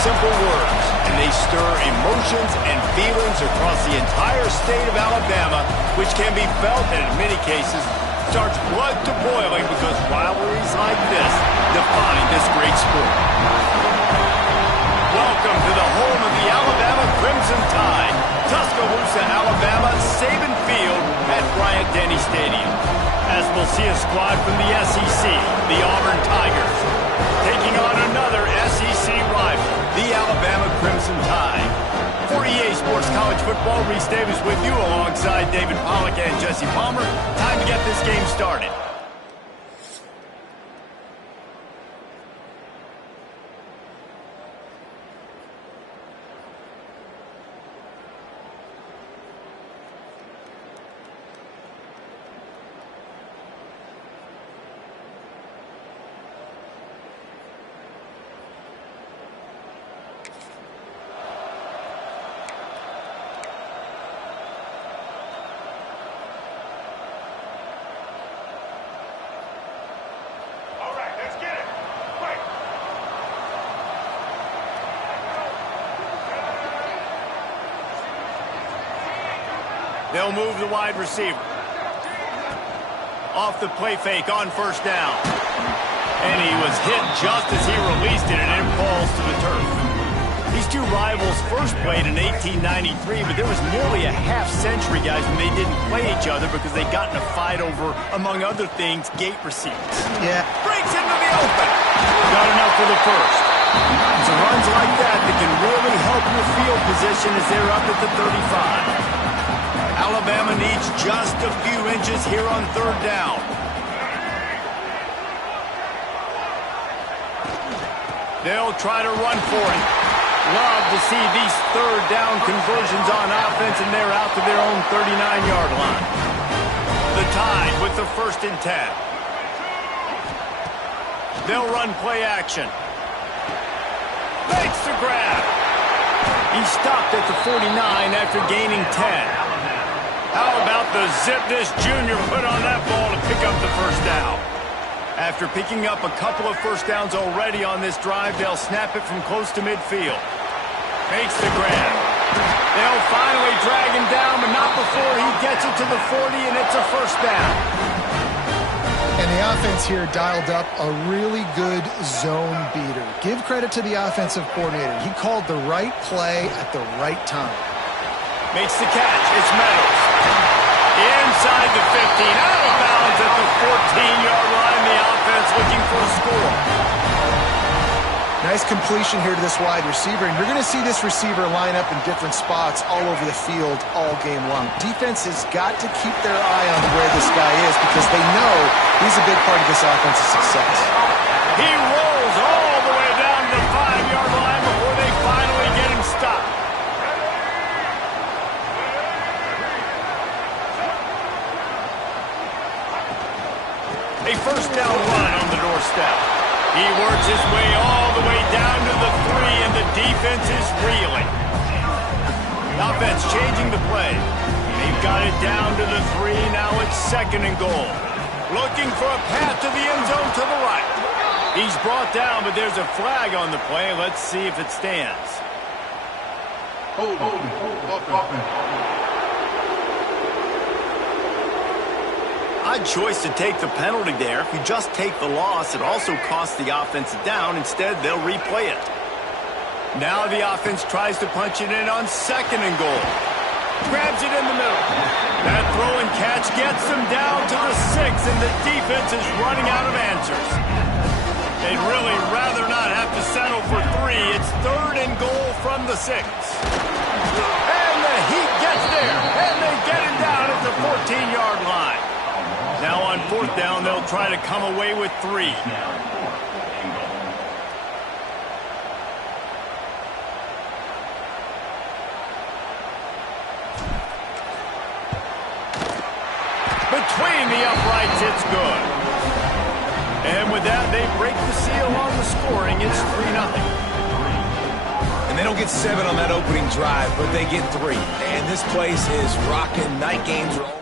simple words, and they stir emotions and feelings across the entire state of Alabama, which can be felt and in many cases starts blood to boiling because rivalries like this define this great sport. Welcome to the home of the Alabama Crimson Tide, Tuscaloosa, Alabama, Saban Field at Bryant-Denny Stadium. As we'll see a squad from the SEC, the Auburn Tigers, taking on another SEC rival, the Alabama Crimson Tide. For EA Sports College Football, Reese Davis with you alongside David Pollack and Jesse Palmer. Time to get this game started. They'll move the wide receiver. Off the play fake on first down. And he was hit just as he released it, and it falls to the turf. These two rivals first played in 1893, but there was nearly a half-century, guys, when they didn't play each other because they got in a fight over, among other things, gate receipts. Yeah. Breaks into the open. Got enough for the first. It's runs like that that can really help your field position as they're up at the 35. Alabama needs just a few inches here on third down. They'll try to run for it. Love to see these third down conversions on offense, and they're out to their own 39-yard line. The Tide with the 1st and 10. They'll run play action. Makes the grab. He stopped at the 49 after gaining 10. How about the zip this junior put on that ball to pick up the first down? After picking up a couple of first downs already on this drive, they'll snap it from close to midfield. Makes the grab. They'll finally drag him down, but not before he gets it to the 40, and it's a first down. And the offense here dialed up a really good zone beater. Give credit to the offensive coordinator. He called the right play at the right time. Makes the catch. It's Meadows. Inside the 15. Out of bounds at the 14-yard line. The offense looking for a score. Nice completion here to this wide receiver. And you're going to see this receiver line up in different spots all over the field all game long. Defense has got to keep their eye on where this guy is because they know he's a big part of this offensive success. He rolls all the way down to the 5-yard line before they finally get him stopped. A first down run on the doorstep. He works his way all the way down to the 3, and the defense is reeling. Offense changing the play. They've got it down to the 3. Now it's 2nd and goal. Looking for a path to the end zone to the right. He's brought down, but there's a flag on the play. Let's see if it stands. Hold. Odd choice to take the penalty there. If you just take the loss, it also costs the offense down. Instead, they'll replay it. Now the offense tries to punch it in on 2nd and goal. Grabs it in the middle. That throw and catch gets them down to the 6, and the defense is running out of answers. They'd really rather not have to settle for 3. It's 3rd and goal from the 6. And the Heat gets there, and they get him down at the 14-yard line. Now on 4th down, they'll try to come away with 3. Between the uprights, it's good. And with that, they break the seal on the scoring. It's 3-0. And they don't get 7 on that opening drive, but they get 3. And this place is rocking. Night games are always...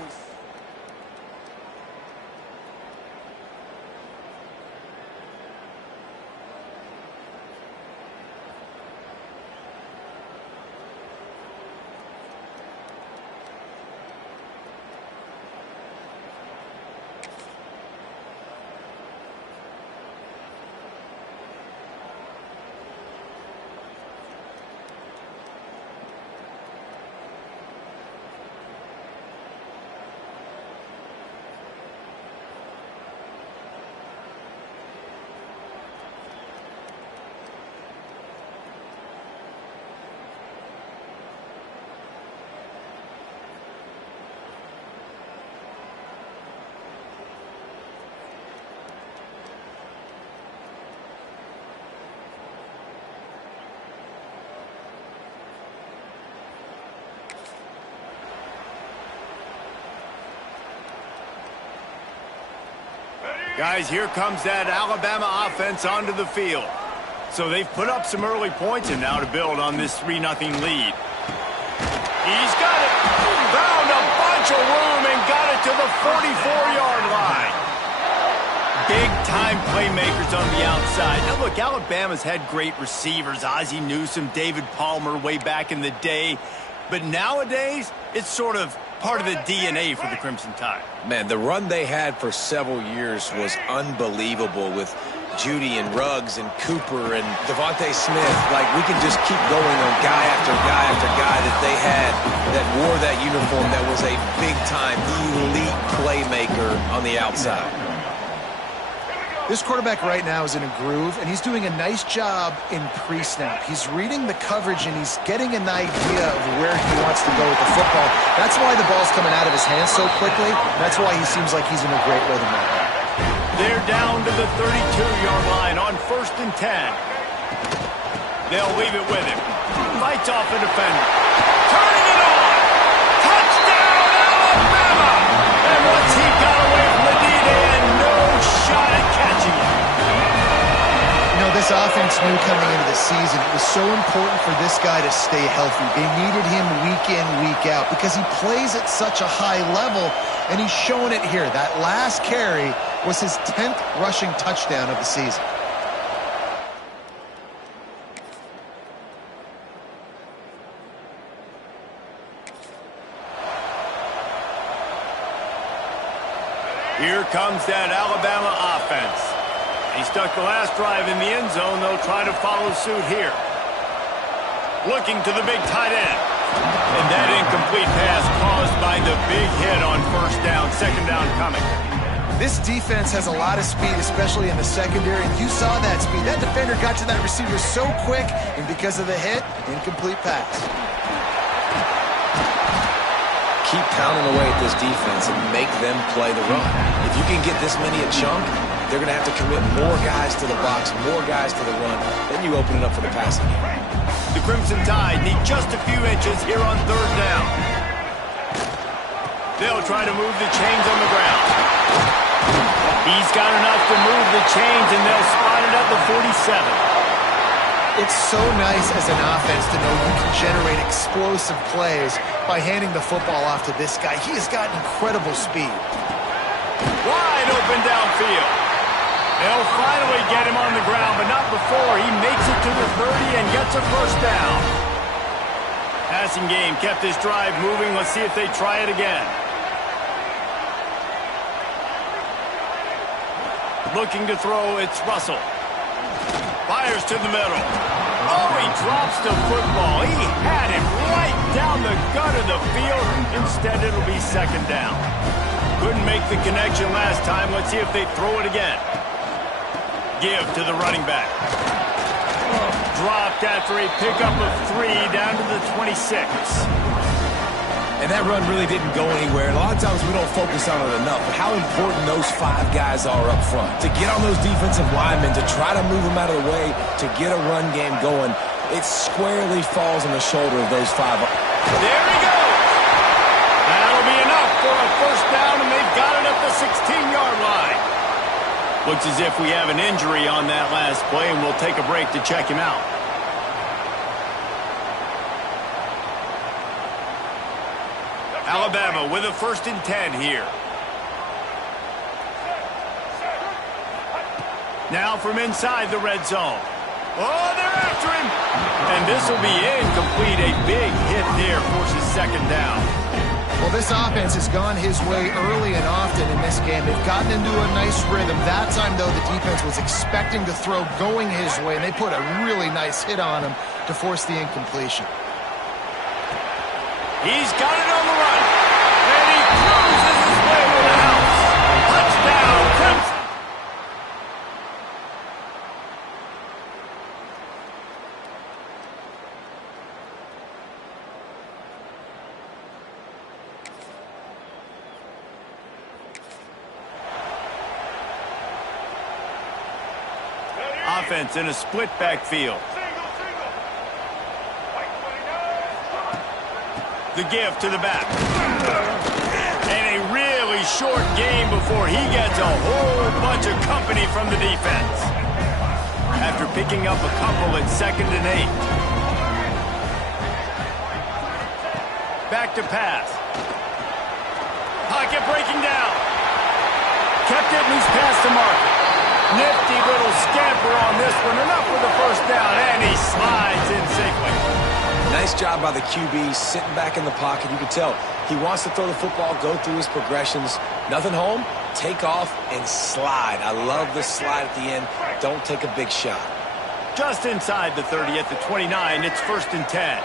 Guys, here comes that Alabama offense onto the field. So they've put up some early points and now to build on this 3-0 lead. He's got it. Found a bunch of room and got it to the 44-yard line. Big-time playmakers on the outside. Now, look, Alabama's had great receivers. Ozzie Newsome, David Palmer way back in the day. But nowadays, it's sort of part of the DNA for the Crimson Tide. Man, the run they had for several years was unbelievable with Judy and Ruggs and Cooper and Devontae Smith. Like, we can just keep going on guy after guy after guy that they had that wore that uniform that was a big-time elite playmaker on the outside. This quarterback right now is in a groove, and he's doing a nice job in pre-snap. He's reading the coverage, and he's getting an idea of where he wants to go with the football. That's why the ball's coming out of his hands so quickly. That's why he seems like he's in a great rhythm right now. They're down to the 32-yard line on 1st and 10. They'll leave it with him. Fights off a defender. Turning it on. Touchdown, Alabama! And once he got away from the D, they had no shot at catching it. You know, this offense knew coming into the season it was so important for this guy to stay healthy. They needed him week in, week out because he plays at such a high level, and he's showing it here. That last carry was his 10th rushing touchdown of the season. Here comes that Alabama offense. He stuck the last drive in the end zone. They'll try to follow suit here. Looking to the big tight end. And that incomplete pass caused by the big hit on 1st down, 2nd down coming. This defense has a lot of speed, especially in the secondary. You saw that speed. That defender got to that receiver so quick, and because of the hit, incomplete pass. Keep pounding away at this defense and make them play the run. If you can get this many a chunk, they're going to have to commit more guys to the box, more guys to the run. Then you open it up for the passing game. The Crimson Tide need just a few inches here on 3rd down. They'll try to move the chains on the ground. He's got enough to move the chains, and they'll spot it at the 47. It's so nice as an offense to know you can generate explosive plays by handing the football off to this guy. He has got incredible speed. Wide open downfield. They'll finally get him on the ground, but not before he makes it to the 30 and gets a 1st down. Passing game kept this drive moving. Let's see if they try it again. Looking to throw, it's Russell. Fires to the middle. Oh, he drops the football. He had him right down the gut of the field. Instead, it'll be 2nd down. Couldn't make the connection last time. Let's see if they throw it again. Give to the running back. Dropped after a pickup of 3 down to the 26. And that run really didn't go anywhere. And a lot of times we don't focus on it enough. But how important those 5 guys are up front. To get on those defensive linemen, to try to move them out of the way, to get a run game going, it squarely falls on the shoulder of those 5. There he goes. That'll be enough for a 1st down, and they've got it at the 16-yard line. Looks as if we have an injury on that last play, and we'll take a break to check him out. Alabama with a 1st and 10 here. Now from inside the red zone. Oh, they're after him. And this will be incomplete. A big hit there forces 2nd down. Well, this offense has gone his way early and often in this game. They've gotten into a nice rhythm. That time, though, the defense was expecting the throw going his way, and they put a really nice hit on him to force the incompletion. He's got it on the run. And he cruises his way to the house. Touchdown, Crimson. Offense in a split backfield. The give to the back. And a really short game before he gets a whole bunch of company from the defense. After picking up a couple at 2nd and 8. Back to pass. Pocket breaking down. Kept it loose past the marker. Nifty little scamper on this one. Enough for the first down, and he slides in safely. Nice job by the QB, sitting back in the pocket. You can tell he wants to throw the football, go through his progressions. Nothing home, take off, and slide. I love the slide at the end. Don't take a big shot. Just inside the 30 at the 29, it's 1st and 10.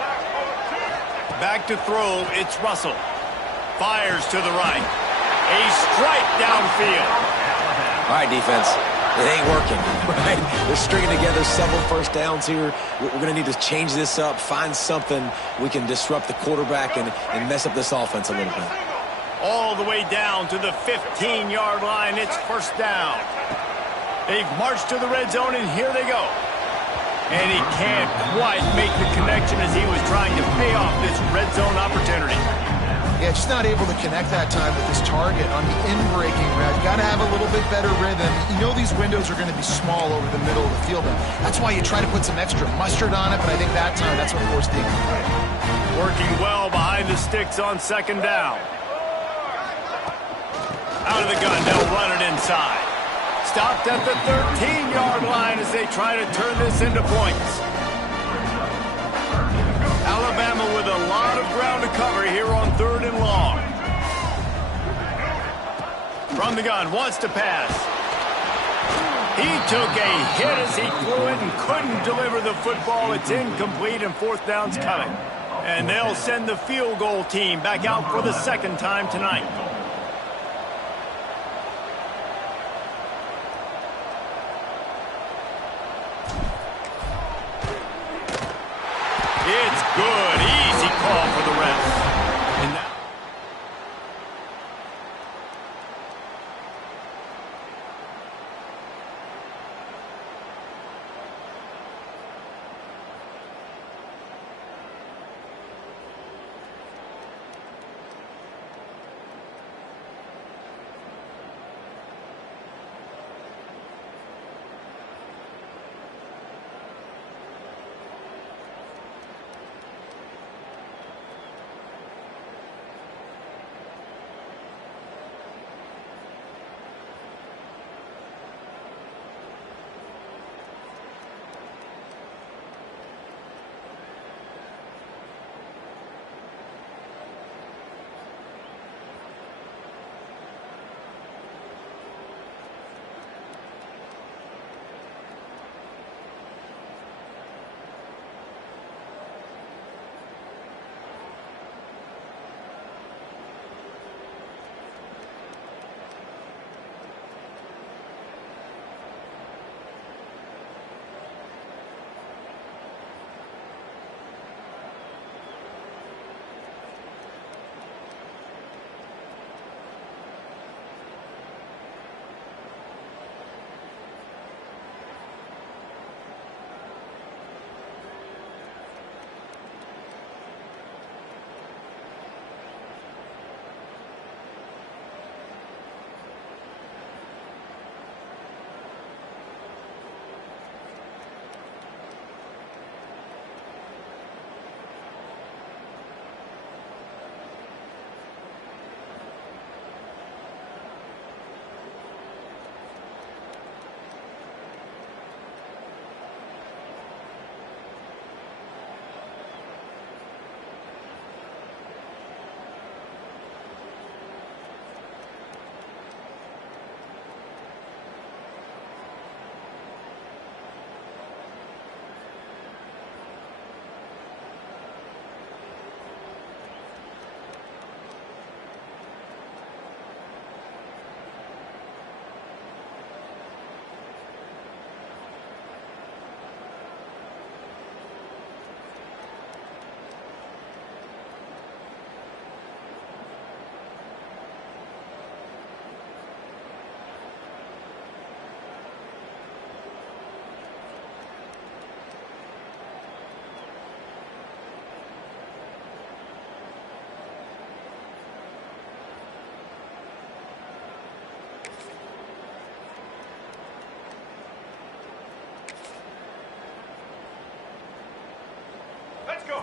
Back to throw, it's Russell. Fires to the right. A strike downfield. All right, defense. It ain't working, right? They're stringing together several first downs here. We're going to need to change this up, find something we can disrupt the quarterback and mess up this offense a little bit. All the way down to the 15-yard line. It's 1st down. They've marched to the red zone, and here they go. And he can't quite make the connection as he was trying to pay off this red zone opportunity. Yeah, just not able to connect that time with his target on the in-breaking route. Got to have a little bit better rhythm. You know these windows are going to be small over the middle of the field. And that's why you try to put some extra mustard on it, but I think that time that's what forced the incomplete. Working well behind the sticks on 2nd down. Out of the gun, they'll run it inside. Stopped at the 13-yard line as they try to turn this into points. Alabama with a lot of ground to cover here on 3rd and long. From the gun, wants to pass. He took a hit as he threw it and couldn't deliver the football. It's incomplete and 4th down's coming. And they'll send the field goal team back out for the 2nd time tonight. It's good. Easy call for the refs. And now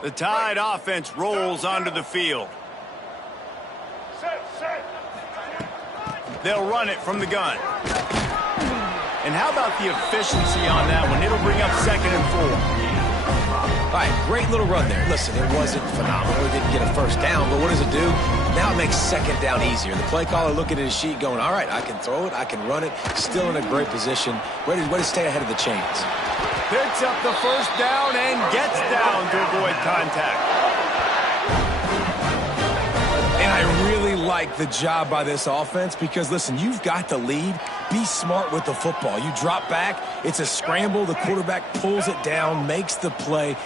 The Tide offense rolls onto the field. They'll run it from the gun. And how about the efficiency on that one? It'll bring up 2nd and 4. All right, great little run there. Listen, it wasn't phenomenal. It didn't get a first down, but what does it do? Now it makes 2nd down easier. The play caller looking at his sheet going, all right, I can throw it, I can run it. Still in a great position. Way to stay ahead of the chains. Picks up the first down and gets down to avoid contact. And I really like the job by this offense because, listen, you've got the lead. Be smart with the football. You drop back, it's a scramble. The quarterback pulls it down, makes the play.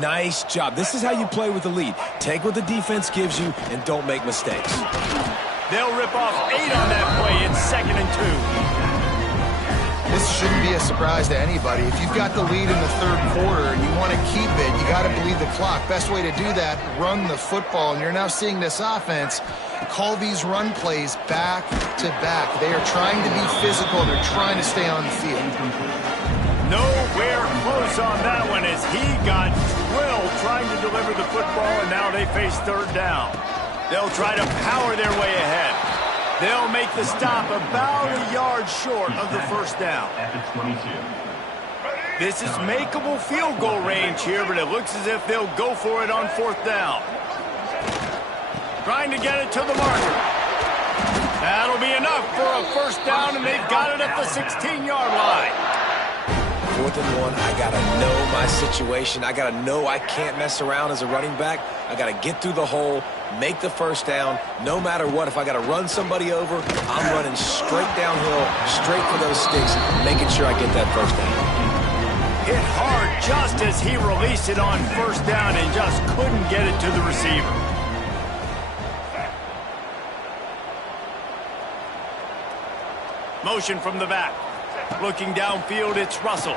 Nice job. This is how you play with the lead. Take what the defense gives you and don't make mistakes. They'll rip off 8 on that play. It's 2nd and 2. This shouldn't be a surprise to anybody. If you've got the lead in the 3rd quarter and you want to keep it, you got to bleed the clock. Best way to do that, run the football. And you're now seeing this offense call these run plays back to back. They are trying to be physical. They're trying to stay on the field. Nowhere close on that one as he got drilled trying to deliver the football, and now they face 3rd down. They'll try to power their way ahead. They'll make the stop about a yard short of the first down. This is makeable field goal range here, but it looks as if they'll go for it on 4th down. Trying to get it to the marker. That'll be enough for a first down, and they've got it at the 16-yard line. 4th and 1, I got to know my situation. I got to know I can't mess around as a running back. I got to get through the hole, make the first down. No matter what, if I got to run somebody over, I'm running straight downhill, straight for those sticks, making sure I get that first down. Hit hard just as he released it on first down and just couldn't get it to the receiver. Motion from the back. Looking downfield, it's Russell.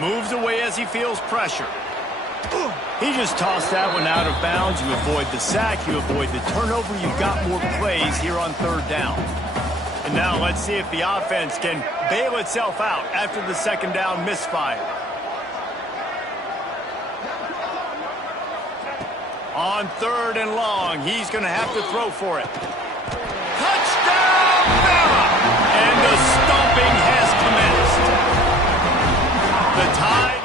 Moves away as he feels pressure. He just tossed that one out of bounds. You avoid the sack, you avoid the turnover. You've got more plays here on 3rd down. And now let's see if the offense can bail itself out after the 2nd down misfire. On 3rd and long, he's going to have to throw for it. Touchdown, Bama! And the stomping has commenced. The Tide.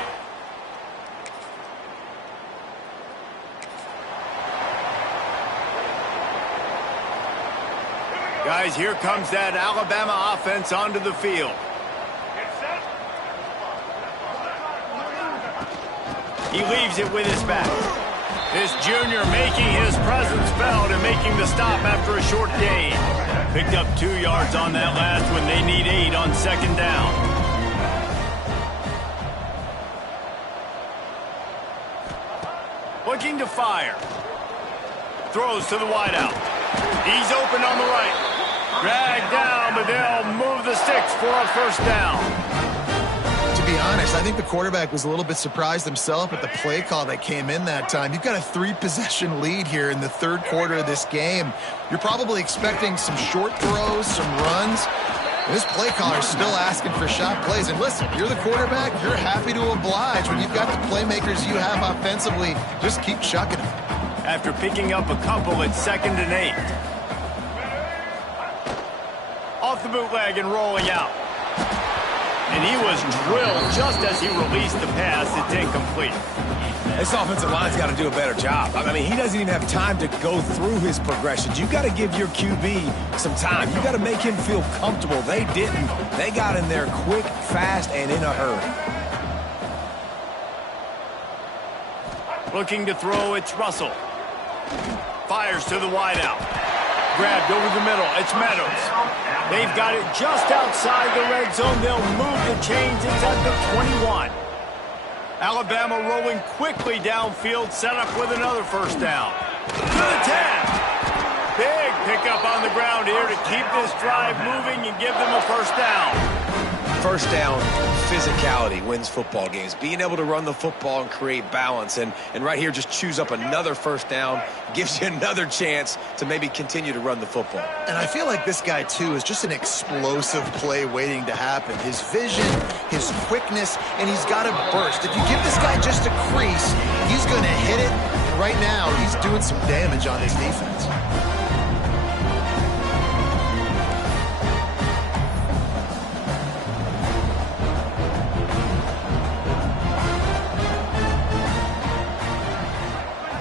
Guys, here comes that Alabama offense onto the field. He leaves it with his back. This junior making his presence felt and making the stop after a short gain. Picked up 2 yards on that last one. They need 8 on 2nd down. Looking to fire. Throws to the wideout. He's open on the right. Dragged down, but they'll move the sticks for a first down. To be honest, I think the quarterback was a little bit surprised himself at the play call that came in that time. You've got a 3-possession lead here in the 3rd quarter of this game. You're probably expecting some short throws, some runs. And this play caller is still asking for shot plays. And listen, you're the quarterback. You're happy to oblige. When you've got the playmakers you have offensively, just keep chucking them. After picking up a couple, it's 2nd and 8. Off the bootleg and rolling out. And he was drilled just as he released the pass. It's incomplete. This offensive line's got to do a better job. I mean, he doesn't even have time to go through his progressions. You've got to give your QB some time. You've got to make him feel comfortable. They didn't. They got in there quick, fast, and in a hurry. Looking to throw, it's Russell. Fires to the wideout. Grabbed over the middle. It's Meadows. They've got it just outside the red zone. They'll move the chains. It's at the 21. Alabama rolling quickly downfield, set up with another first down. To the 10. Big pickup on the ground here to keep this drive moving and give them a first down. First down, physicality wins football games. Being able to run the football and create balance. And right here, just choose up another first down. Gives you another chance to maybe continue to run the football. And I feel like this guy, too, is just an explosive play waiting to happen. His vision, his quickness, and he's got a burst. If you give this guy just a crease, he's going to hit it right now, he's doing some damage on this defense.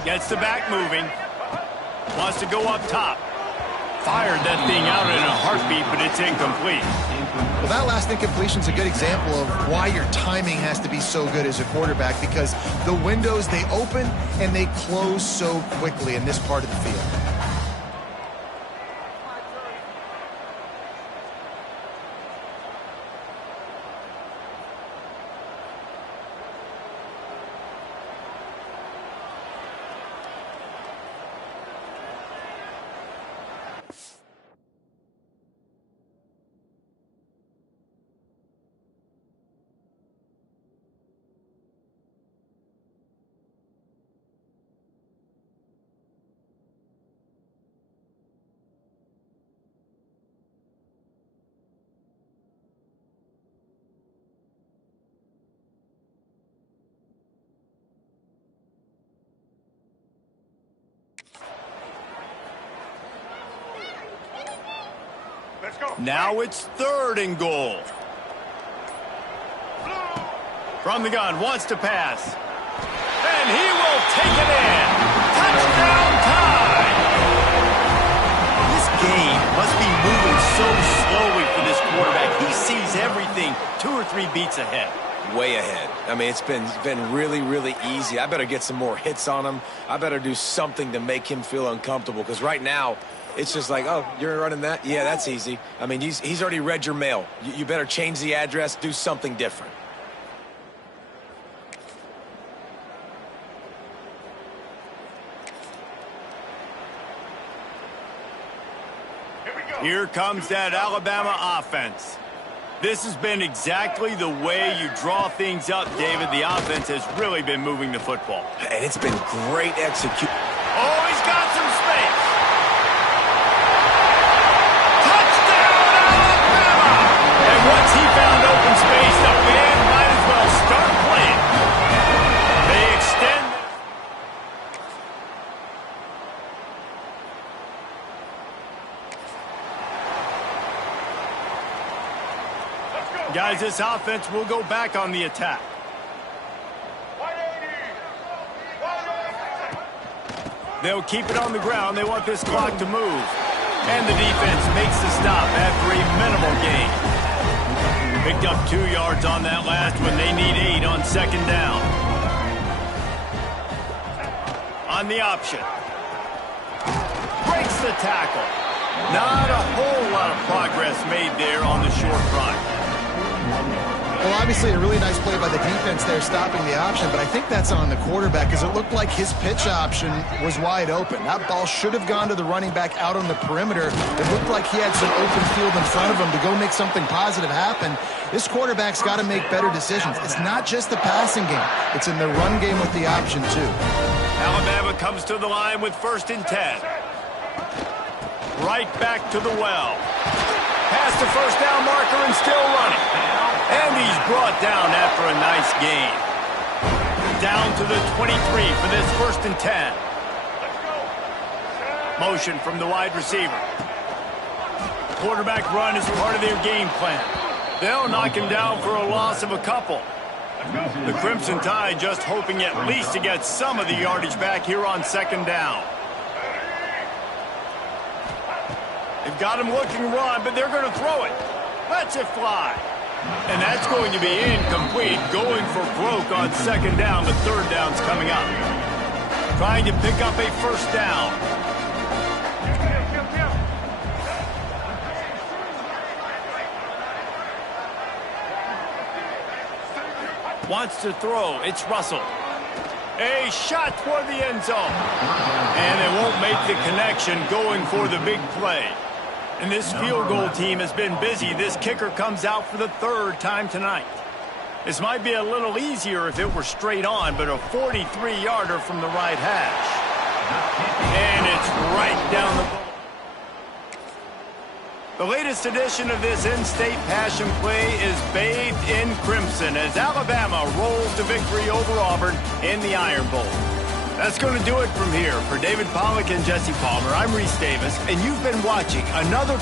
Gets the back moving. Wants to go up top. Fired that thing out in a heartbeat, but it's incomplete. Well, that last incompletion is a good example of why your timing has to be so good as a quarterback, because the windows, they open and they close so quickly in this part of the field. Now it's 3rd and goal. From the gun, wants to pass. And he will take it in. Touchdown time! This game must be moving so slowly for this quarterback. He sees everything 2 or 3 beats ahead. Way ahead. I mean, it's been really, really easy. I better get some more hits on him. I better do something to make him feel uncomfortable, because right now, it's just like, oh, you're running that? Yeah, that's easy. I mean, he's already read your mail. You better change the address, do something different. Here comes that Alabama offense. This has been exactly the way you draw things up, David. The offense has really been moving the football. And it's been great execution. Oh, he's got some space. Touchdown, Alabama! And once he found open space, the band might as well start playing. They extend. Guys, this offense will go back on the attack. They'll keep it on the ground. They want this clock to move. And the defense makes the stop after a minimal gain. Picked up 2 yards on that last one. They need 8 on 2nd down. On the option. Breaks the tackle. Not a whole lot of progress made there on the short run. Well, obviously a really nice play by the defense there stopping the option, but I think that's on the quarterback, because it looked like his pitch option was wide open. That ball should have gone to the running back out on the perimeter. It looked like he had some open field in front of him to go make something positive happen. This quarterback's got to make better decisions. It's not just the passing game. It's in the run game with the option, too. Alabama comes to the line with 1st and 10. Right back to the well. Past the 1st down marker and still running. And he's brought down after a nice gain. Down to the 23 for this 1st and 10. Motion from the wide receiver. Quarterback run is part of their game plan. They'll knock him down for a loss of a couple. The Crimson Tide just hoping at least to get some of the yardage back here on 2nd down. They've got him looking run, but they're going to throw it. Lets it fly. And that's going to be incomplete. Going for broke on 2nd down. The 3rd down's coming up. Trying to pick up a 1st down. Wants to throw. It's Russell. A shot toward the end zone. And they won't make the connection, going for the big play. And this field goal team has been busy. This kicker comes out for the 3rd time tonight. This might be a little easier if it were straight on, but a 43-yarder from the right hash. And it's right down the bowl. The latest edition of this in-state passion play is bathed in crimson as Alabama rolls to victory over Auburn in the Iron Bowl. That's going to do it from here. For David Pollack and Jesse Palmer, I'm Reese Davis, and you've been watching another...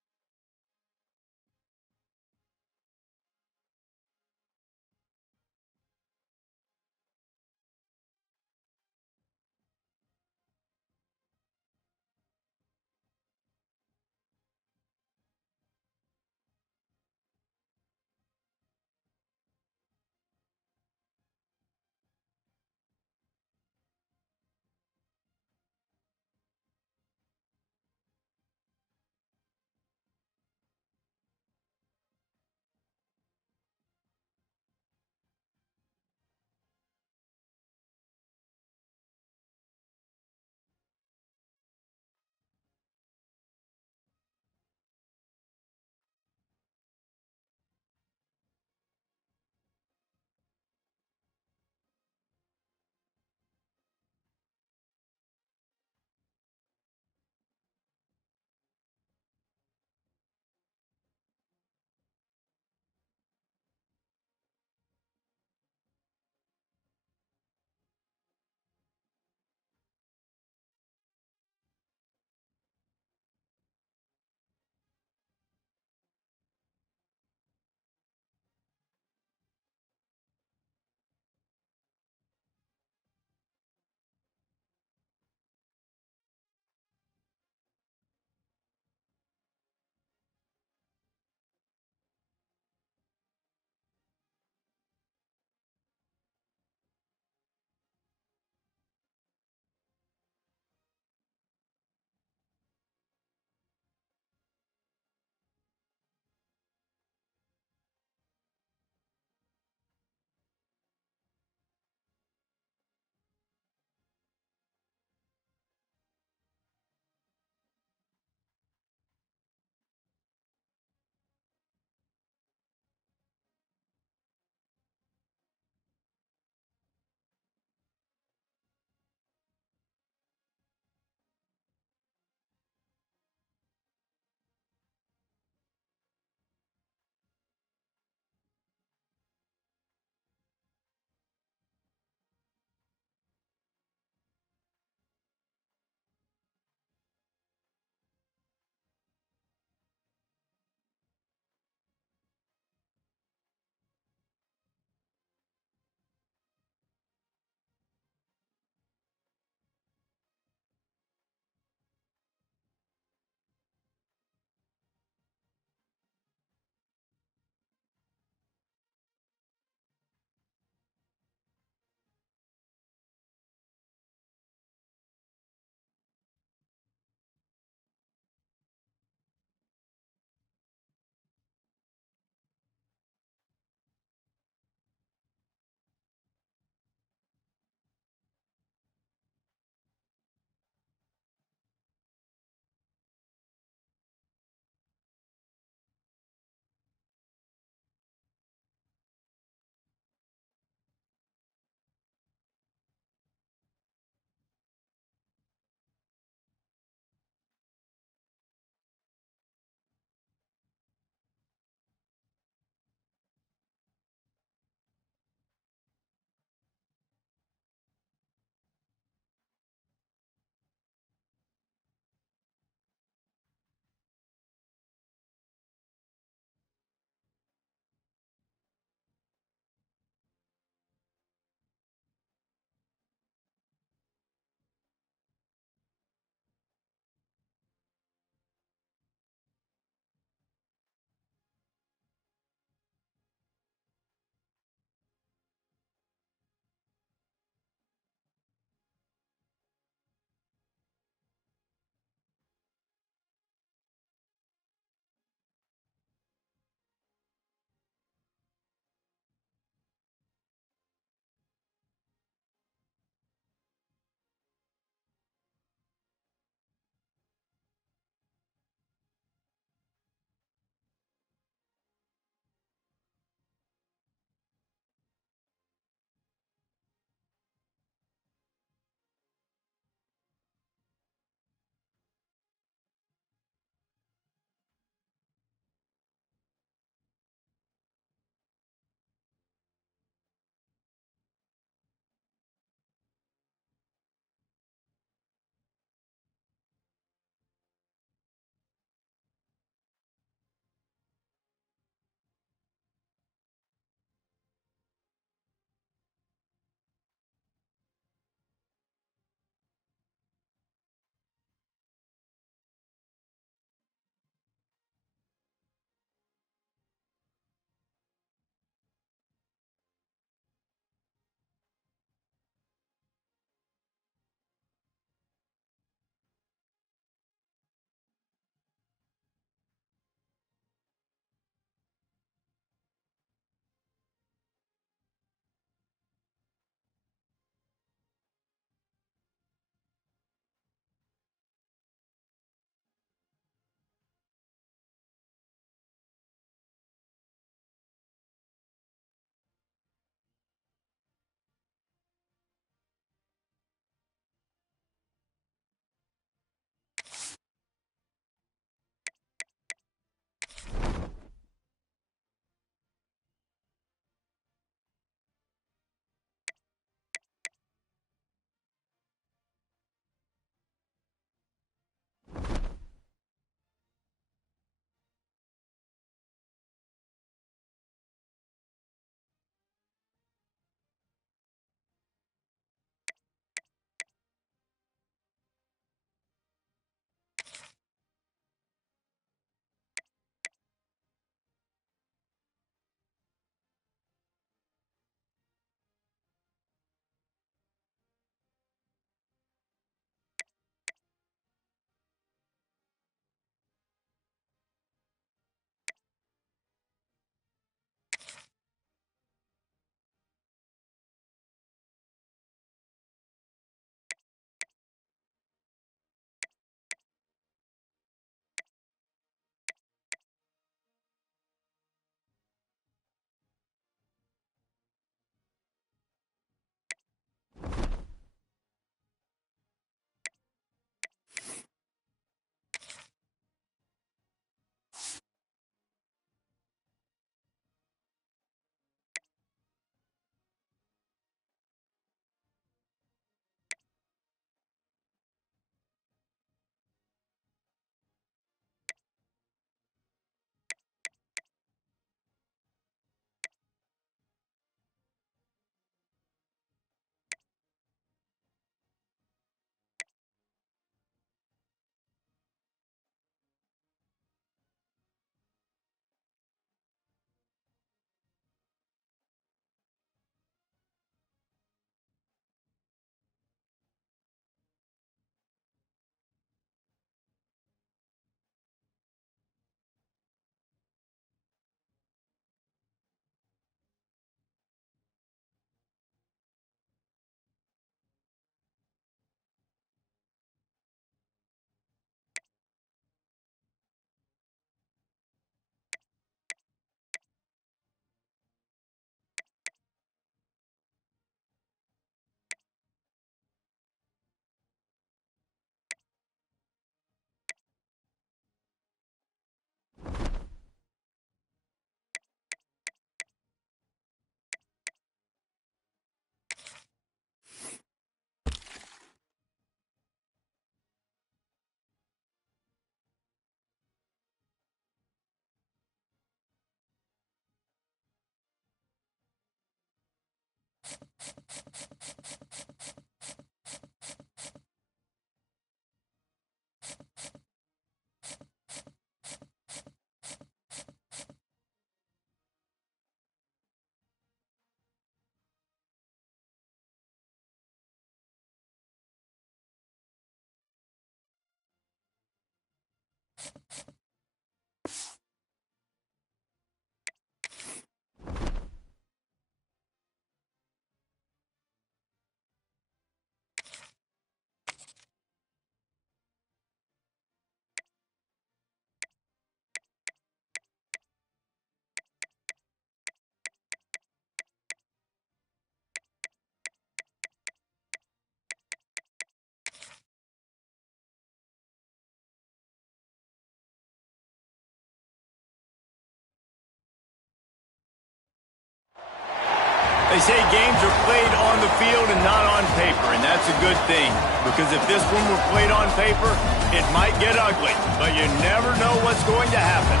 They say games are played on the field and not on paper, and that's a good thing. Because if this one were played on paper, it might get ugly, but you never know what's going to happen.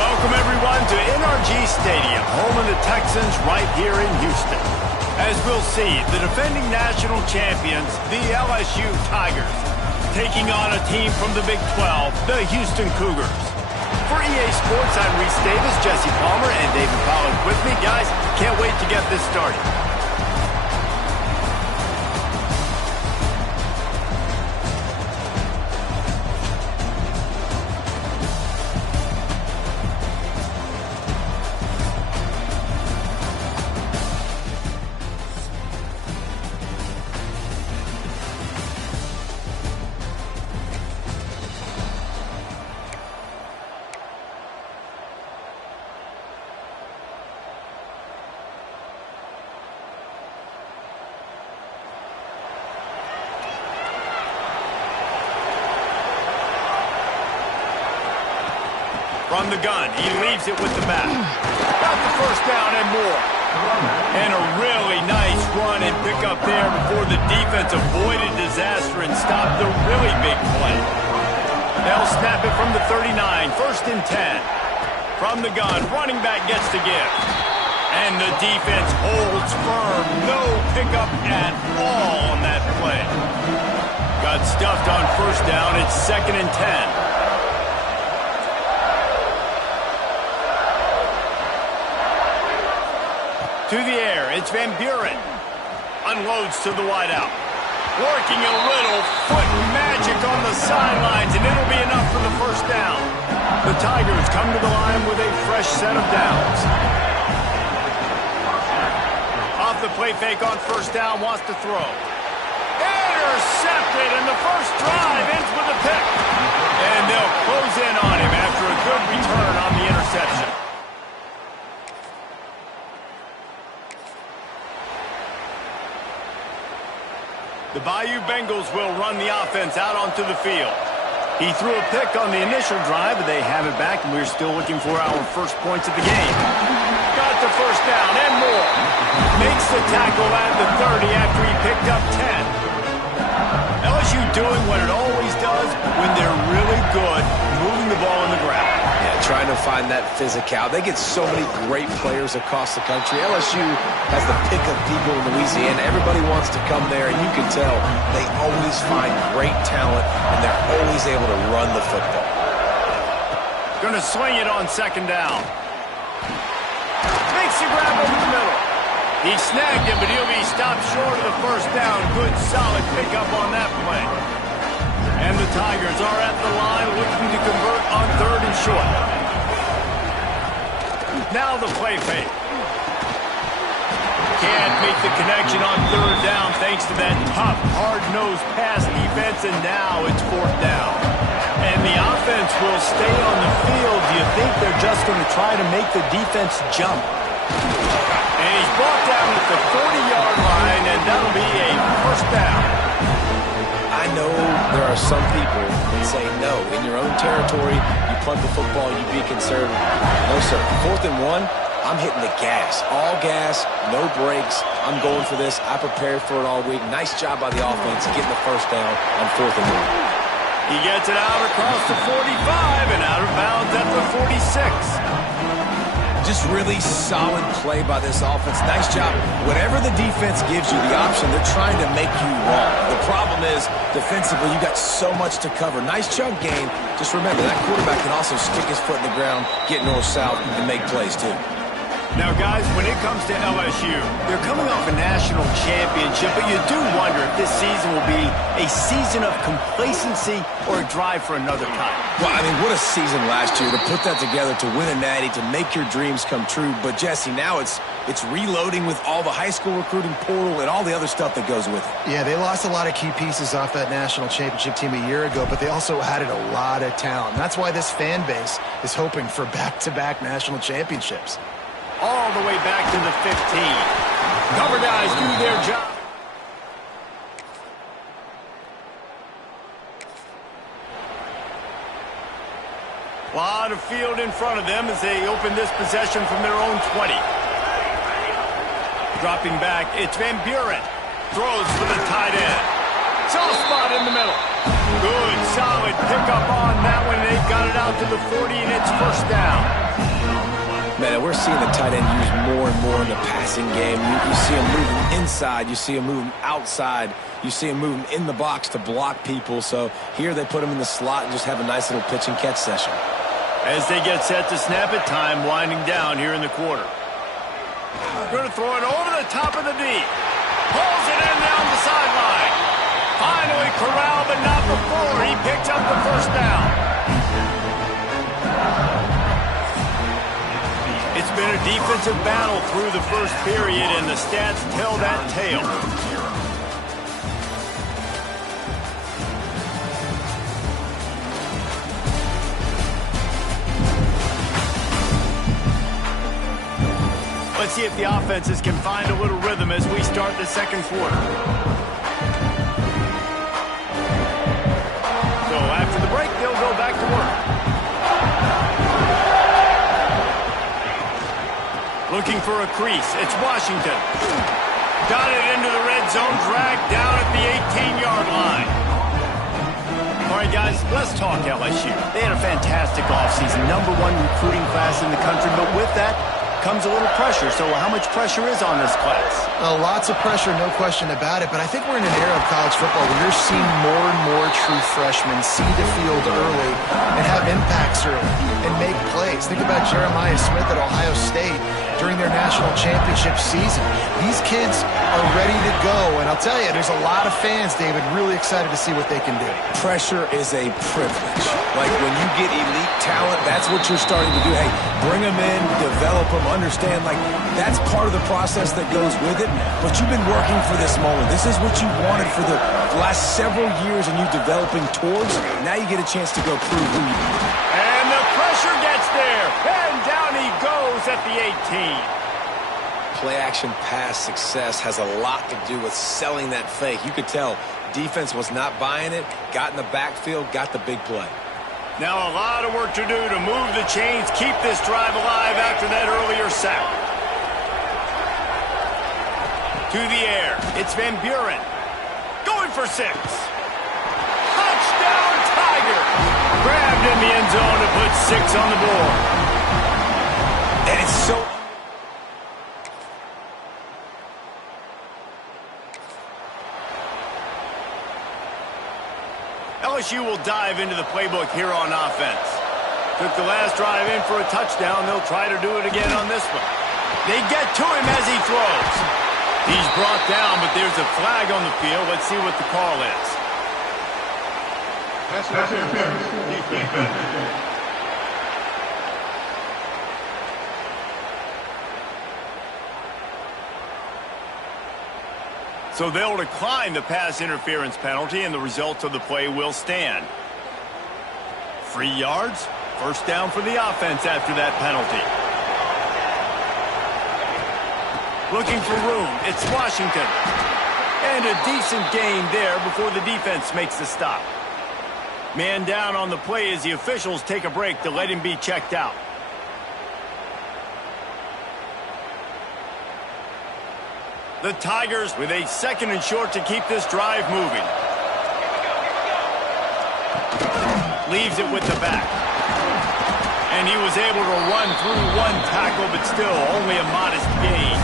Welcome, everyone, to NRG Stadium, home of the Texans right here in Houston. As we'll see, the defending national champions, the LSU Tigers, taking on a team from the Big 12, the Houston Cougars. For EA Sports, I'm Reese Davis, Jesse Palmer, and David Pollack with me. Guys, can't wait to get this started. From the gun, he leaves it with the back. Got the first down and more. And a really nice run and pickup there before the defense avoided disaster and stopped the really big play. They'll snap it from the 39, 1st and 10. From the gun, running back gets the give. And the defense holds firm. No pickup at all on that play. Got stuffed on 1st down. It's 2nd and 10. To the air, it's Van Buren. Unloads to the wideout. Working a little foot magic on the sidelines, and it'll be enough for the 1st down. The Tigers come to the line with a fresh set of downs. Off the play fake on 1st down, wants to throw. Intercepted, and the first drive ends with a pick. And they'll close in on him after a good return on the interception. The Bayou Bengals will run the offense out onto the field. He threw a pick on the initial drive, but they have it back, and we're still looking for our first points of the game. Got the 1st down and more. Makes the tackle at the 30 after he picked up 10. LSU doing what it always does when they're really good, moving the ball in the ground. Yeah, trying to find that physical. They get so many great players across the country. LSU has the pick of people in Louisiana. Everybody wants to come there, and you can tell they always find great talent, and they're always able to run the football. Going to swing it on 2nd down. Makes the grab over the middle. He snagged him, but he'll be stopped short of the 1st down. Good, solid pickup on that play. And the Tigers are at the line looking to convert on 3rd and short. Now the play fake. Can't make the connection on 3rd down thanks to that tough, hard-nosed pass defense, and now it's 4th down. And the offense will stay on the field. Do you think they're just going to try to make the defense jump? And he's brought down at the 40-yard line, and that'll be a 1st down. I know there are some people that say, no, in your own territory, you punt the football, you be conservative. No, sir. 4th and 1, I'm hitting the gas. All gas, no brakes. I'm going for this. I prepared for it all week. Nice job by the offense getting the 1st down on 4th and 1. He gets it out across the 45 and out of bounds at the 46. Just really solid play by this offense. Nice job. Whatever the defense gives you the option, they're trying to make you wrong. The problem is, defensively, you got so much to cover. Nice chunk game. Just remember, that quarterback can also stick his foot in the ground, get north-south, and make plays, too. Now, guys, when it comes to LSU, they're coming off a national championship, but you do wonder if this season will be a season of complacency or a drive for another title. Well, I mean, what a season last year to put that together, to win a natty, to make your dreams come true. But, Jesse, now it's reloading with all the high school recruiting portal and all the other stuff that goes with it. Yeah, they lost a lot of key pieces off that national championship team a year ago, but they also added a lot of talent. That's why this fan base is hoping for back-to-back national championships. All the way back to the 15. Cover guys do their job. A lot of field in front of them as they open this possession from their own 20. Dropping back, it's Van Buren. Throws for the tight end. Soft spot in the middle. Good, solid pickup on that one. They've got it out to the 40, and it's first down. Man, we're seeing the tight end used more and more in the passing game. You see him moving inside. You see him moving outside. You see him moving in the box to block people. So here they put him in the slot and just have a nice little pitch and catch session. As they get set to snap it, time winding down here in the quarter. Going to throw it over the top of the D. Pulls it in down the sideline. Finally corralled, but not before. He picks up the first down. It's been a defensive battle through the first period, and the stats tell that tale. Let's see if the offenses can find a little rhythm as we start the second quarter. So after the break, they'll go back to work. Looking for a crease. It's Washington. Got it into the red zone, dragged down at the 18-yard line. All right, guys, let's talk LSU. They had a fantastic offseason, #1 recruiting class in the country, but with that comes a little pressure. So how much pressure is on this class? Lots of pressure, no question about it. But I think we're in an era of college football where you're seeing more and more true freshmen see the field early and have impacts early and make plays. Think about Jeremiah Smith at Ohio State during their national championship season. These kids are ready to go, and I'll tell you, there's a lot of fans, David, really excited to see what they can do. Pressure is a privilege. Like when you get elite talent, that's what you're starting to do. Hey, bring them in, develop them, understand, like that's part of the process that goes with it, but you've been working for this moment. This is what you wanted for the last several years and you developing towards. Now you get a chance to go prove who you are. And the pressure gets there, and down he goes at the 18. Play-action pass success has a lot to do with selling that fake. You could tell defense was not buying it, got in the backfield, got the big play. Now a lot of work to do to move the chains, keep this drive alive after that earlier sack. To the air, it's Van Buren. Going for 6. Touchdown, Tiger! Grabbed in the end zone to put 6 on the board. And it's so... LSU will dive into the playbook here on offense. Took the last drive in for a touchdown. They'll try to do it again on this one. They get to him as he throws. He's brought down, but there's a flag on the field. Let's see what the call is. That's defense. So they'll decline the pass interference penalty, and the result of the play will stand. 3 yards, first down for the offense after that penalty. Looking for room, it's Washington. And a decent gain there before the defense makes the stop. Man down on the play as the officials take a break to let him be checked out. The Tigers with a 2nd and short to keep this drive moving. Leaves it with the back. And he was able to run through one tackle, but still only a modest gain.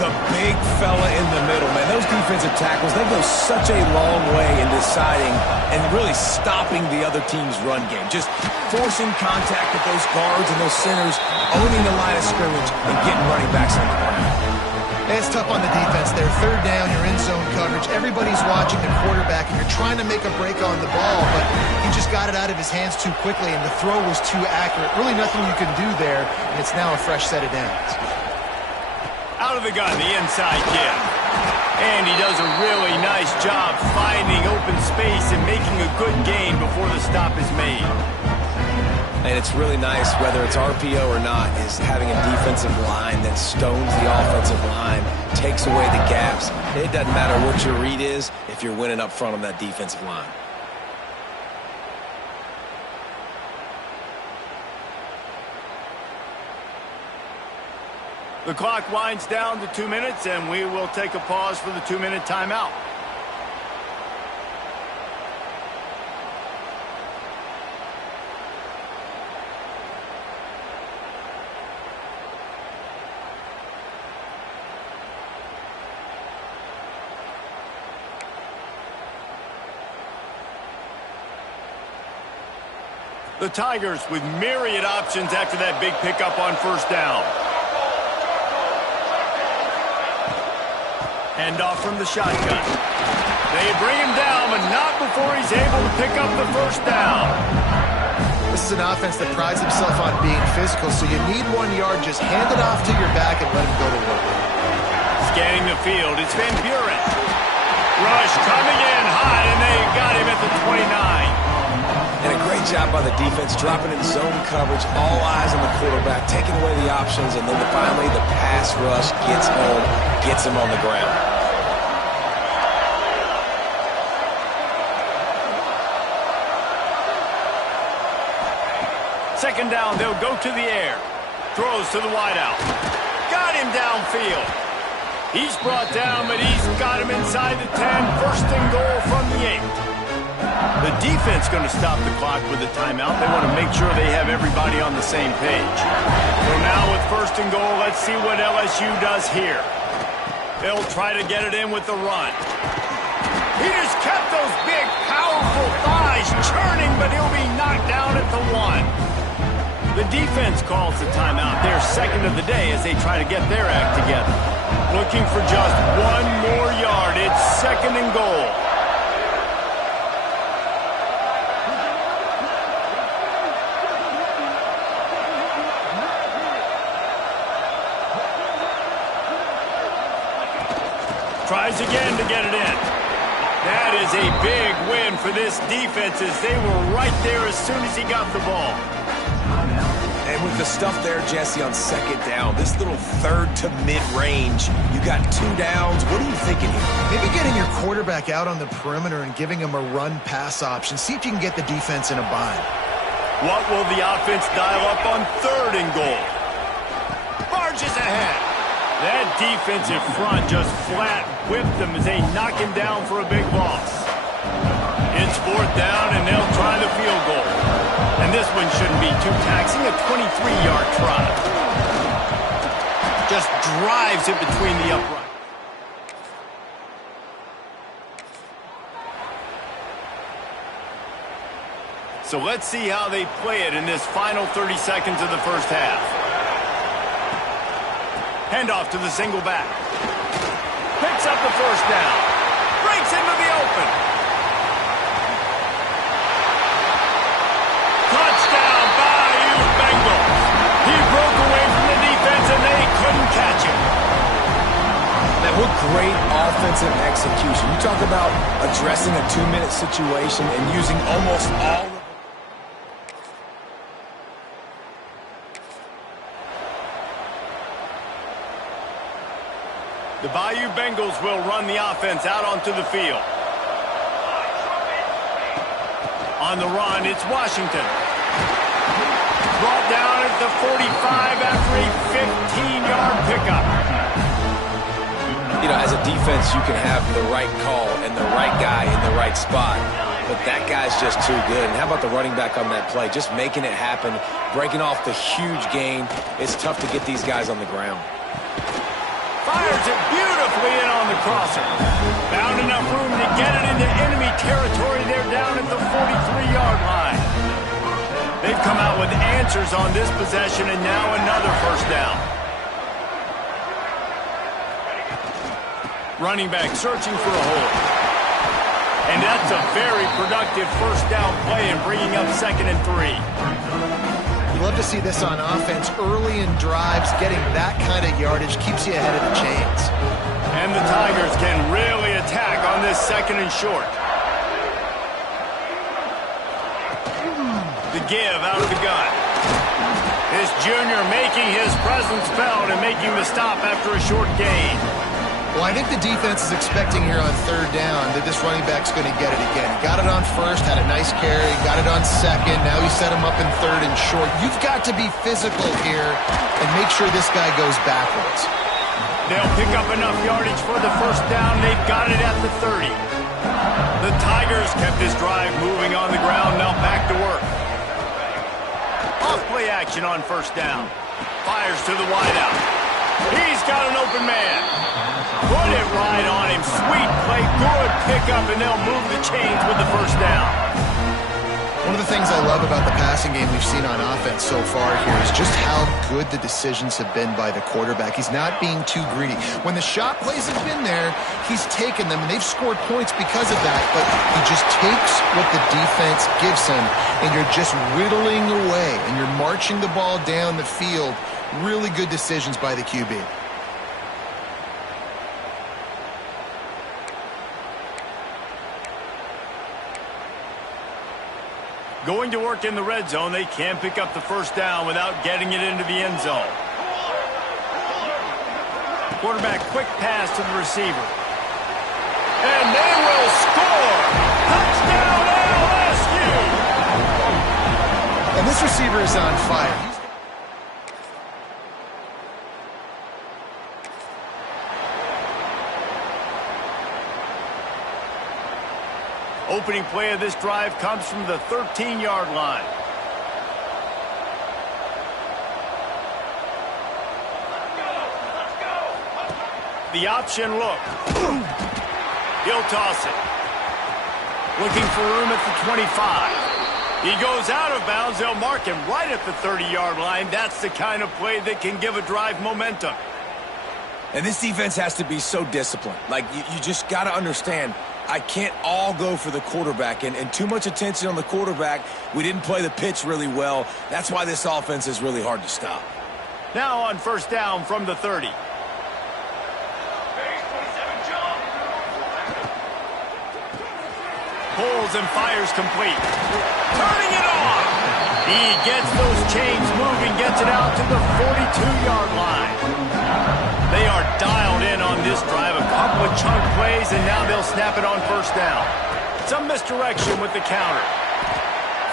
The big fella in the middle, man. Those defensive tackles, they go such a long way in deciding and really stopping the other team's run game. Just forcing contact with those guards and those centers, owning the line of scrimmage, and getting running backs on the ground. It's tough on the defense there. Third down, you're in zone coverage. Everybody's watching the quarterback, and you're trying to make a break on the ball, but he just got it out of his hands too quickly, and the throw was too accurate. Really nothing you can do there, and it's now a fresh set of downs. Out of the gun, the inside kid. And he does a really nice job finding open space and making a good gain before the stop is made. And it's really nice, whether it's RPO or not, is having a defensive line that stones the offensive line, takes away the gaps. It doesn't matter what your read is if you're winning up front on that defensive line. The clock winds down to 2 minutes, and we will take a pause for the 2-minute timeout. The Tigers with myriad options after that big pickup on first down. Handoff from the shotgun. They bring him down, but not before he's able to pick up the first down. This is an offense that prides himself on being physical, so you need 1 yard. Just hand it off to your back and let him go to work. Scanning the field, it's Van Buren. Rush coming in high, and they got him at the 29. And a great job by the defense, dropping in zone coverage, all eyes on the quarterback, taking away the options, and then finally the pass rush gets home, gets him on the ground. Second down, they'll go to the air. Throws to the wideout. Got him downfield. He's brought down, but he's got him inside the 10. First and goal from the 8. The defense going to stop the clock with a timeout. They want to make sure they have everybody on the same page. So now with first and goal, let's see what LSU does here. They'll try to get it in with the run. He just kept those big, powerful thighs churning, but he'll be knocked down at the 1. The defense calls the timeout. Their second of the day as they try to get their act together. Looking for just 1 more yard. It's second and goal. Tries again to get it in. That is a big win for this defense as they were right there as soon as he got the ball. And with the stuff there, Jesse, on second down, this little third to mid-range, you got 2 downs. What are you thinking here? Maybe getting your quarterback out on the perimeter and giving him a run-pass option. See if you can get the defense in a bind. What will the offense dial up on third and goal? Barges ahead. That defensive front just flat whipped them as they knock him down for a big loss. It's fourth down, and they'll try the field goal. And this one shouldn't be too taxing, a 23-yard try. Just drives it between the uprights. So let's see how they play it in this final 30 seconds of the first half. Handoff to the single back. Picks up the first down. Breaks into the open. Touchdown, Bayou Bengals. He broke away from the defense and they couldn't catch him. Man, what great offensive execution. You talk about addressing a 2-minute situation and using almost all of The Bayou Bengals will run the offense out onto the field. On the run, it's Washington. Brought down at the 45 after a 15-yard pickup. You know, as a defense, you can have the right call and the right guy in the right spot. but that guy's just too good. And how about the running back on that play? Just making it happen, breaking off the huge gain. It's tough to get these guys on the ground. Fires it beautifully in on the crosser. Found enough room to get it into enemy territory. They're down at the 43-yard line. They've come out with answers on this possession, and now another first down. Running back searching for a hole. And that's a very productive first down play and bringing up 2nd and 3. You love to see this on offense. Early in drives, getting that kind of yardage keeps you ahead of the chains. And the Tigers can really attack on this 2nd and short. The give out of the gun. This junior making his presence felt and making the stop after a short gain. Well, I think the defense is expecting here on 3rd down that this running back's going to get it again. He got it on 1st, had a nice carry, got it on 2nd. Now he set him up in 3rd and short. You've got to be physical here and make sure this guy goes backwards. They'll pick up enough yardage for the first down. They've got it at the 30. The Tigers kept this drive moving on the ground. Now back to work. Off play action on first down. Fires to the wideout. He's got an open man. Put it right on him. Sweet play. Good pickup, and they'll move the chains with the first down. One of the things I love about the passing game we've seen on offense so far here is just how good the decisions have been by the quarterback. He's not being too greedy. When the shot plays have been there, he's taken them, and they've scored points because of that, but he just takes what the defense gives him, and you're just whittling away, and you're marching the ball down the field. Really good decisions by the QB. Going to work in the red zone, they can't pick up the first down without getting it into the end zone. Quarterback quick pass to the receiver. And they will score! Touchdown LSU! And this receiver is on fire. Opening play of this drive comes from the 13-yard line. The option look. He'll toss it. Looking for room at the 25. He goes out of bounds. They'll mark him right at the 30-yard line. That's the kind of play that can give a drive momentum. And this defense has to be so disciplined. Like, you just got to understand, I can't all go for the quarterback, and too much attention on the quarterback. We didn't play the pitch really well. That's why this offense is really hard to stop. Now on first down from the 30. Pulls and fires complete. Turning it on. He gets those chains moving, gets it out to the 42-yard line. They are dialed in on this drive. A couple of chunk plays, and now they'll snap it on first down. Some misdirection with the counter.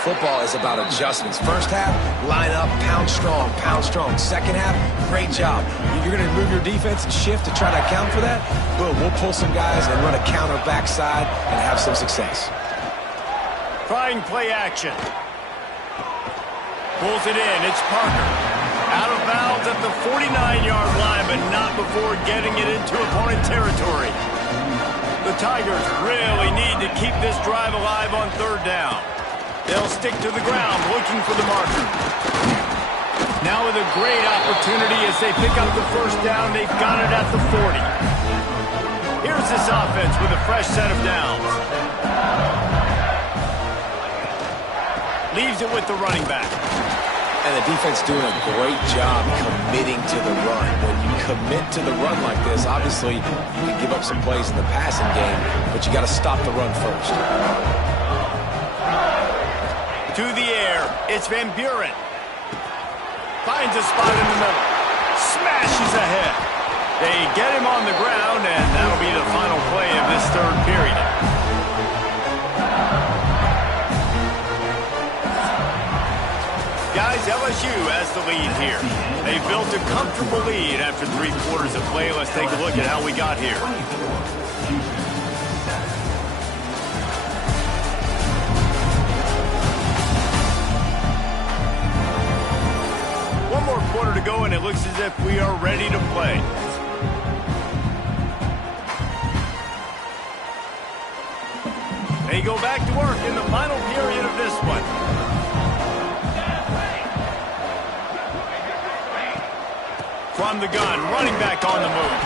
Football is about adjustments. First half, line up, pound strong, pound strong. Second half, great job. You're going to move your defense and shift to try to account for that? Boom, we'll pull some guys and run a counter backside and have some success. Trying play action. Pulls it in. It's Parker. Out of bounds at the 49-yard line, but not before getting it into opponent territory. The Tigers really need to keep this drive alive on third down. They'll stick to the ground looking for the marker. Now with a great opportunity as they pick up the first down, they've got it at the 40. Here's this offense with a fresh set of downs. Leaves it with the running back. And the defense doing a great job committing to the run. When you commit to the run like this, obviously you can give up some plays in the passing game, but you got to stop the run first. To the air, it's Van Buren. Finds a spot in the middle. Smashes ahead. They get him on the ground, and that'll be the final play of this third period. Guys, LSU has the lead here. They built a comfortable lead after 3 quarters of play. Let's take a look at how we got here. fourth quarter to go, and it looks as if we are ready to play. They go back to work in the final period of this one. From the gun, running back on the move.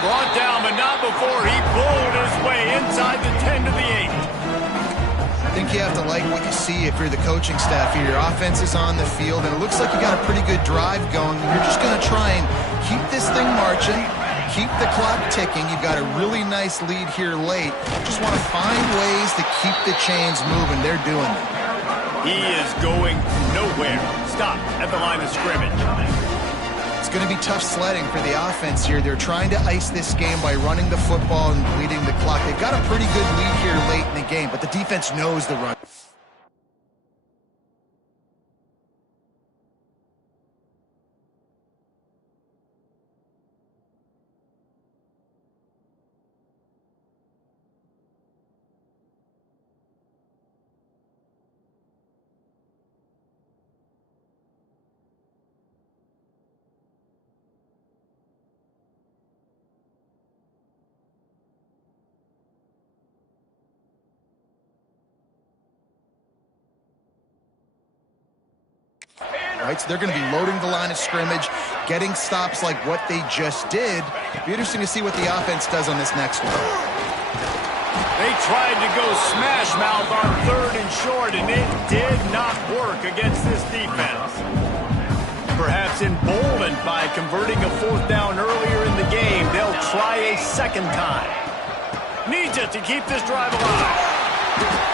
Brought down, but not before he bowled his way inside the 10 to the 8. I think you have to like what you see if you're the coaching staff here. Your offense is on the field, and it looks like you got a pretty good drive going. You're just going to try and keep this thing marching, keep the clock ticking. You've got a really nice lead here late. Just want to find ways to keep the chains moving. They're doing it. He is going nowhere. Stop at the line of scrimmage. It's going to be tough sledding for the offense here. They're trying to ice this game by running the football and bleeding the clock. They've got a pretty good lead here late in the game, but the defense knows the run. Right, so they're going to be loading the line of scrimmage, getting stops like what they just did. It'll be interesting to see what the offense does on this next one. They tried to go smash mouth on 3rd and short, and it did not work against this defense. Perhaps emboldened by converting a 4th down earlier in the game, they'll try a second time. Needs it to keep this drive alive.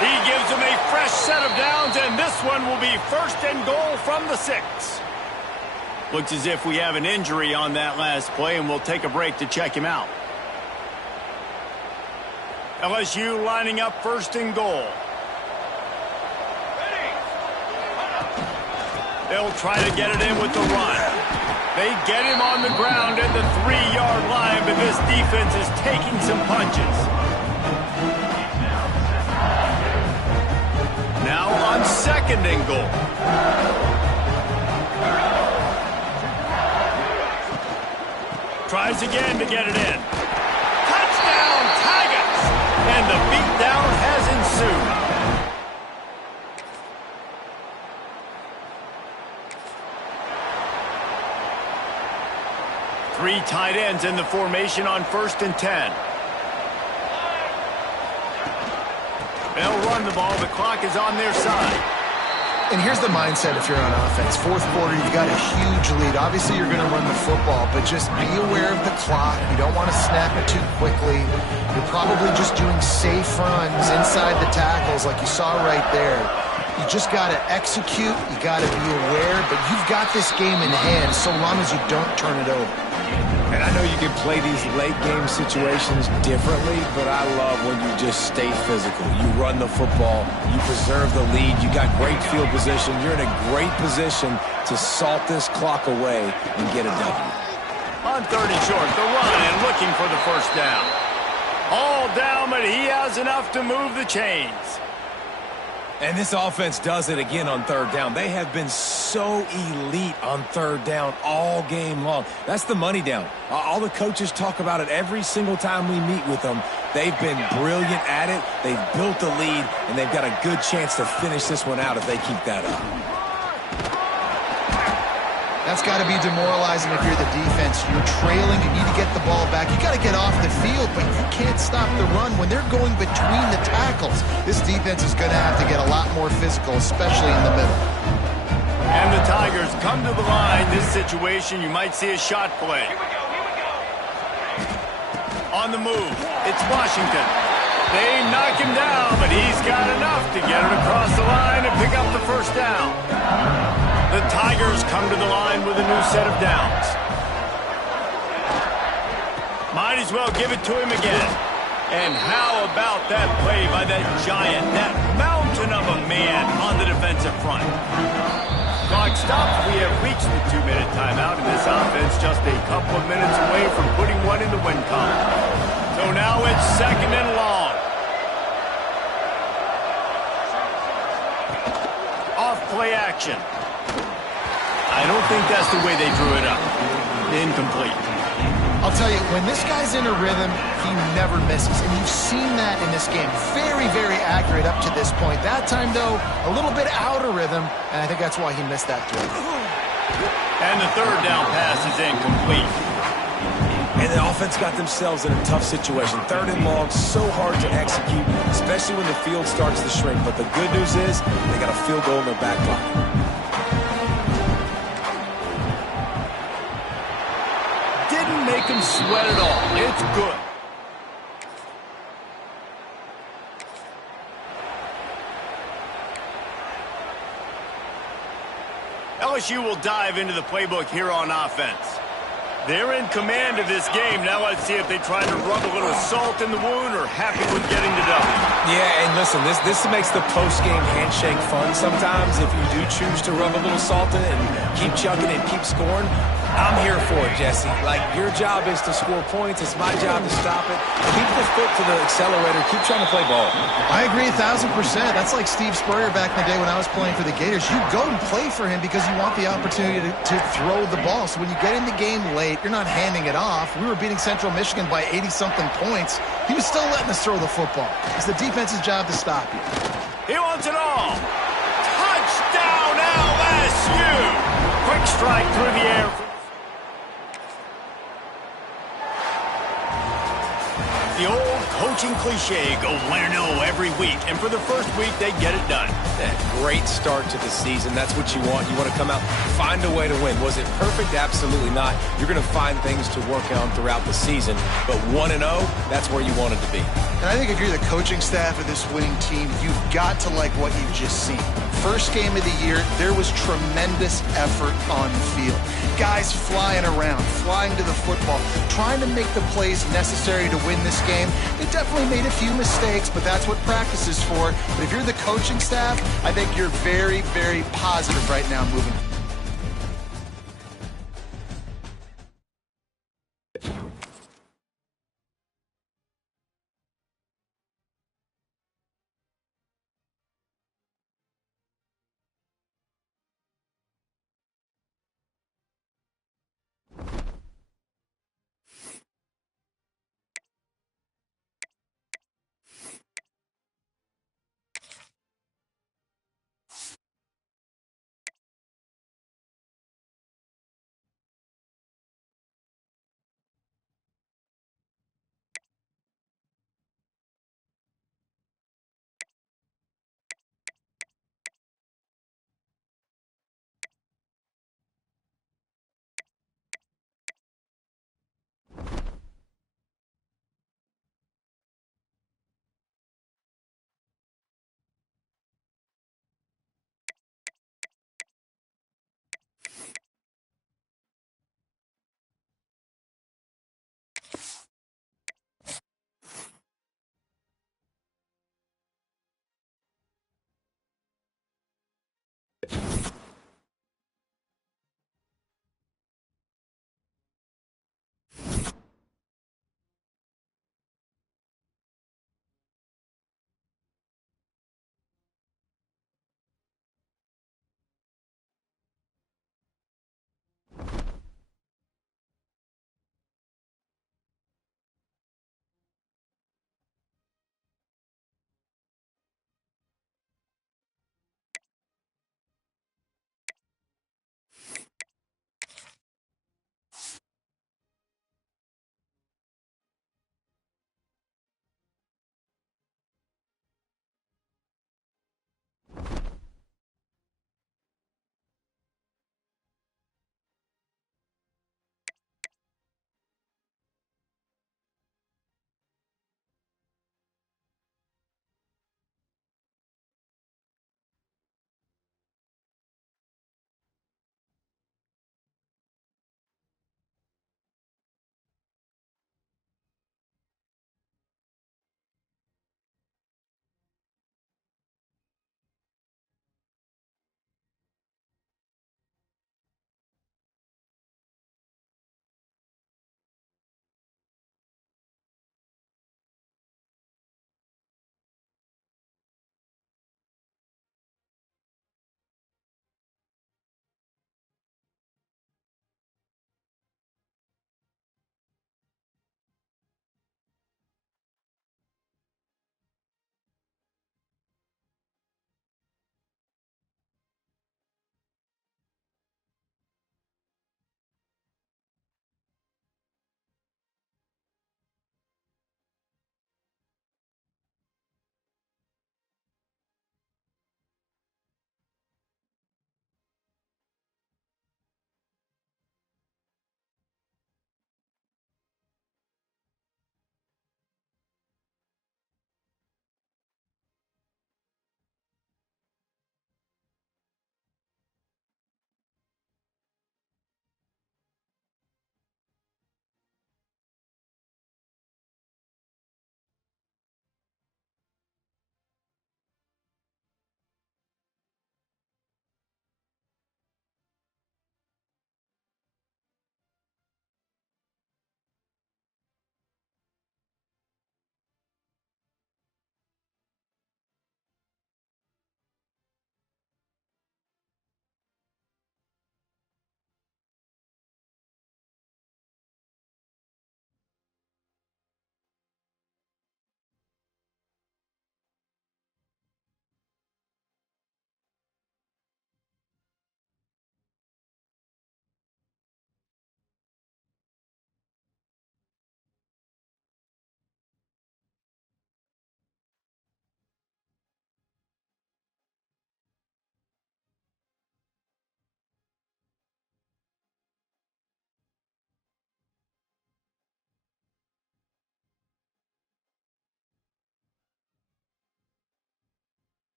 He gives them a fresh set of downs, and this one will be 1st and goal from the 6. Looks as if we have an injury on that last play, and we'll take a break to check him out. LSU lining up 1st and goal. They'll try to get it in with the run. They get him on the ground at the 3-yard line, but this defense is taking some punches. Now on 2nd and goal. Tries again to get it in. Touchdown, Tigers! And the beatdown has ensued. Three tight ends in the formation on 1st and 10. They'll run the ball. The clock is on their side. And here's the mindset if you're on offense. 4th quarter, you've got a huge lead. Obviously, you're going to run the football, but just be aware of the clock. You don't want to snap it too quickly. You're probably just doing safe runs inside the tackles like you saw right there. You just got to execute. You got to be aware, but you've got this game in hand so long as you don't turn it over. And I know you can play these late game situations differently, but I love when you just stay physical. You run the football, you preserve the lead, you got great field position. You're in a great position to salt this clock away and get a W. On 3rd and short, the run and looking for the 1st down. All down, but he has enough to move the chains. And this offense does it again on 3rd down. They have been so elite on 3rd down all game long. That's the money down. All the coaches talk about it every single time we meet with them. They've been brilliant at it. They've built the lead, and they've got a good chance to finish this one out if they keep that up. That's got to be demoralizing if you're the defense. You're trailing. You need to get the ball back. You got to get off the field, but you can't stop the run. When they're going between the tackles, this defense is going to have to get a lot more physical, especially in the middle. And the Tigers come to the line. This situation, you might see a shot play. On the move, it's Washington. They knock him down, but he's got enough to get it across the line and pick up the 1st down. The Tigers come to the line with a new set of downs. Might as well give it to him again. And how about that play by that giant, that mountain of a man on the defensive front? Clock stops. We have reached the 2-minute timeout, and this offense just a couple of minutes away from putting one in the win column. So now it's 2nd and long. Off play action. I don't think that's the way they drew it up. Incomplete. I'll tell you, when this guy's in a rhythm, he never misses. And you've seen that in this game. Very, very accurate up to this point. That time, though, a little bit out of rhythm, and I think that's why he missed that throw. And the third down pass is incomplete. And the offense got themselves in a tough situation. Third and long, so hard to execute, especially when the field starts to shrink. But the good news is they got a field goal in their back pocket. Make him sweat it all. It's good. LSU will dive into the playbook here on offense. They're in command of this game. Now let's see if they try to rub a little salt in the wound or happy with getting the W. Yeah, and listen, this makes the post-game handshake fun sometimes if you do choose to rub a little salt in it and keep chugging and keep scoring. I'm here for it, Jesse. Like, your job is to score points. It's my job to stop it. Keep the foot to the accelerator. Keep trying to play ball. I agree 1,000%. That's like Steve Spurrier back in the day when I was playing for the Gators. You go and play for him because you want the opportunity to throw the ball. So when you get in the game late, you're not handing it off. We were beating Central Michigan by 80-something points. He was still letting us throw the football. It's the defense's job to stop you. He wants it all. Touchdown, LSU! Quick strike through the air. The old coaching cliche, go win-0 every week. And for the first week, they get it done. That great start to the season. That's what you want. You want to come out, find a way to win. Was it perfect? Absolutely not. You're going to find things to work on throughout the season. But 1-0, that's where you want it to be. And I think if you're the coaching staff of this winning team, you've got to like what you've just seen. First game of the year, there was tremendous effort on the field. Guys flying around, flying to the football, trying to make the plays necessary to win this game. They definitely made a few mistakes, but that's what practice is for. But if you're the coaching staff, I think you're very, very positive right now moving forward.